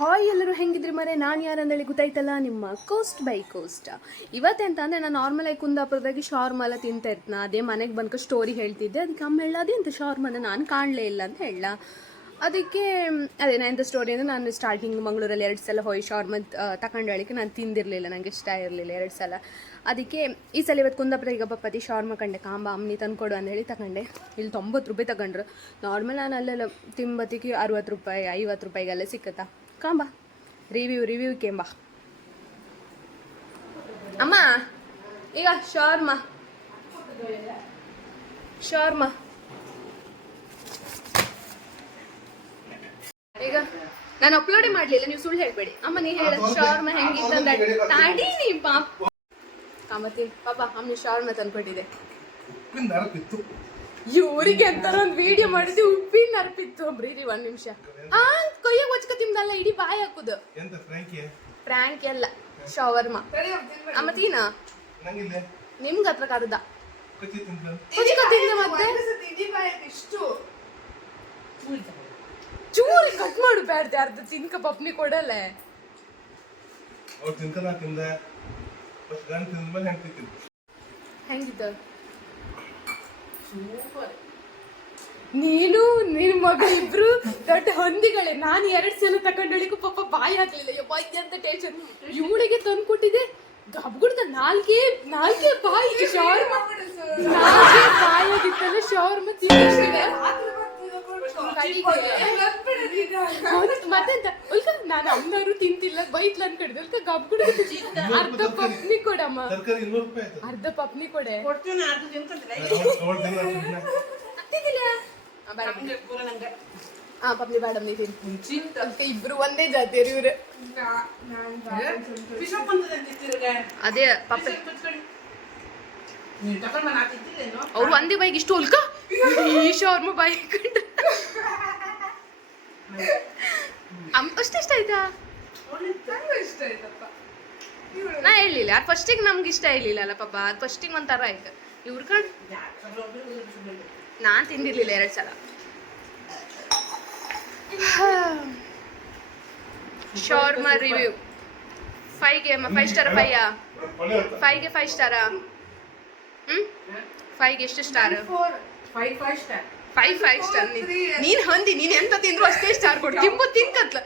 Hi ಎಲ್ಲರೂ ಹೆಂಗಿದ್ರಿ ಮರೆ, ನಾನು ಯಾರಂದೇಳಿ ಗೊತ್ತಾಯ್ತಲ್ಲ, ನಿಮ್ಮ ಕೋಸ್ಟ್ ಬೈ ಕೋಸ್ಟ್. ಇವತ್ತೆಂತ ಅಂದರೆ ನಾನು ನಾರ್ಮಲಾಗಿ ಕುಂದಾಪುರದಾಗಿ ಶಾರ್ಮಲ್ಲ ತಿಂತಾ ಇರ್ತೀನಿ. ಅದೇ ಮನೆಗೆ ಬಂದ್ಕೊಂಡು ಸ್ಟೋರಿ ಹೇಳ್ತಿದ್ದೆ. ಅದಕ್ಕೆ ಅಮ್ಮ ಹೇಳೋದೇ ಅಂತ ಶಾರ್ಮನ ನಾನು ಕಾಣಲೇ ಇಲ್ಲ ಅಂತ ಹೇಳ. ಅದಕ್ಕೆ ಅದೇ ಎಂಥ ಸ್ಟೋರಿ ಅಂದರೆ, ನಾನು ಸ್ಟಾರ್ಟಿಂಗ್ ಮಂಗಳೂರಲ್ಲಿ 2 ಸಲ ಹೋಗಿ ಶಾರ್ಮ ತಗೊಂಡು ಹೇಳಿಕ್ಕೆ ನಾನು ತಿಂದಿರಲಿಲ್ಲ, ನನಗೆ ಇಷ್ಟ ಇರಲಿಲ್ಲ 2 ಸಲ. ಅದಕ್ಕೆ ಈ ಸಲ ಇವತ್ತು ಕುಂದಾಪುರ ಈಗ ಬಪ್ಪತಿ ಶಾರ್ಮ ಕಂಡೆ, ಕಾಂಬ ಅಮ್ಮನಿ ತಂದ್ಕೊಡು ಅಂದೇಳಿ ತಗೊಂಡೆ. ಇಲ್ಲಿ 90 ರೂಪಾಯಿ ತಗೊಂಡ್ರು. ನಾರ್ಮಲ್ ನಾನು ಅಲ್ಲೆಲ್ಲ ತಿಂಬತ್ತಿಗೆ 60 ರೂಪಾಯಿ 50 ರೂಪಾಯಿಗೆಲ್ಲ ಸಿಕ್ಕತ್ತಾ. ಕಾಂಬ ರಿವ್ಯೂ ಕೇಂಬ ಅಮ್ಮ. ಈಗ ಶಾರ್ಮ ಈಗ ನಾನು ಅಪ್ಲೋಡೇ ಮಾಡ್ಲಿಲ್ಲ, ನೀವು ಸುಳ್ಳು ಹೇಳ್ಬೇಡಿ ಅಮ್ಮ. ನೀ ಹೇಳ ಶಾರ್ಮ ಹೆಂಗಿತ್ತಂದ ತಾಡಿ ನೀ ಕಾಮತಿ ಪಾಪ ಅಮ್ಮ ಶಾರ್ಮ ತಂದ್ಕೊಟ್ಟಿದೆ. ಇವ್ರಿಗೆ ಎಂತಾರ ಒಂದು ವಿಡಿಯೋ ಮಾಡಿದ್ವಿ, ಉಪ್ಪಿನ ಅರ್ಪಿತ್ತು ಅಂಬ್ರಿ. 1 ನಿಮಿಷ ಕೊಯ್ಯ ಹೊಚ್ಕ ತಿಂದಲ್ಲ, ಇಡೀ ಬಾಯಿ ಹಾಕುದು. ಫ್ರ್ಯಾಂಕ್ ಎಲ್ಲ ಶವರ್ಮ ಅಮ್ಮ ತೀನ ನಿಮ್ಗ ಹತ್ರ ಕರ್ದ ಮತ್ತೆ ಚೂರಿ ಕಟ್ ಮಾಡು ಬ್ಯಾಡ್ದೆ, ಅರ್ಧ ತಿನ್ಕ ಪಪ್ನಿ ಕೊಡಲ್ಲ. ಹೆಂಗಿದ್ದ ನೀನು ನಿನ್ ಮಗ ಇಬ್ರು ದೊಡ್ಡ ಹೊಂದಿಗಳೇ. ನಾನು 2 ಸಲ ತಕೊಂಡಳಿಗೂ ಪಾಪ ಬಾಯಿ ಹಾಕ್ಲಿಲ್ಲ. ಬಾಯಿ ಅಂತ ಟೆನ್ಷನ್. ಇವಳಿಗೆ ತಂದು ಕೊಟ್ಟಿದೆ ಗಬ್ಗುಡ್ದ ನಾಲ್ಕೇ ಬಾಯಿ ಶಾರ್ಮ, 4 ಬಾಯಿ ಆಗಿತ್ತಲ್ಲ ಶಾರ್ಮ ತಿಂದಿದೆ. ಮತ್ತೆಂತ ಉಲ್ಕ ನಾನು ಅಮ್ಮನವರು ತಿಂತಿಲ್ಲ ಬೈತ್ಲ ಅನ್ಕಡಿದೆ. ಉಲ್ಕ ಗಬ್ಗುಡ ಅರ್ಧ ಪಪ್ನಿ ಕೊಡಮ್ಮ, ಅರ್ಧ ಪಪ್ನಿ ಕೊಡೆ. ಪಪ್ನಿ ಬೇಡಮ್ ನೀ ತಿನ್. ಇಬ್ರು ಒಂದೇ ಜಾತಿಯರು ಇವ್ರು. ಅದೇ ಪಪ್ಪ ಅವ್ರು ಒಂದೇ ಬಾಯಿಗೆ ಇಷ್ಟು ಉಲ್ಕ ಈ ಶಾರ್ಮ ಬಾಯಿ ಕಂಡ್ರೆ ಅಷ್ಟಿಷ್ಟ ಆಯ್ತಾ? ನಾ ಹೇಳಿಲ್ಲ ಫಸ್ಟಿಗೆ ನಮ್ಗೆ ಇಷ್ಟ ಇರ್ಲಿಲ್ಲ ಅಲ್ಲ ಪಾಪ. ಅದು ಫಸ್ಟಿಗೆ ಒಂಥರ ಆಯ್ತು. ಇವ್ರ ಕಣ್ ನಾನ್ ತಿಂದಿರ್ಲಿಲ್ಲ 2 ಸಲ. ಶಾರ್ಮ ರಿವ್ಯೂ 5ಗೆ 5 ಸ್ಟಾರ್. 5ಗೆ 5 ಸ್ಟಾರ. 5ಗೆ ಎಷ್ಟು ಸ್ಟಾರ್? 5 ಸ್ಟಾರ್. ನೀನ್ ಹೊಂದಿ, ನೀನ್ ಎಂತ ತಿಂದ್ರು ಅಷ್ಟೇ ಸ್ಟಾರ್ ಕೊಡು. ತಿಂಕತ್ಲ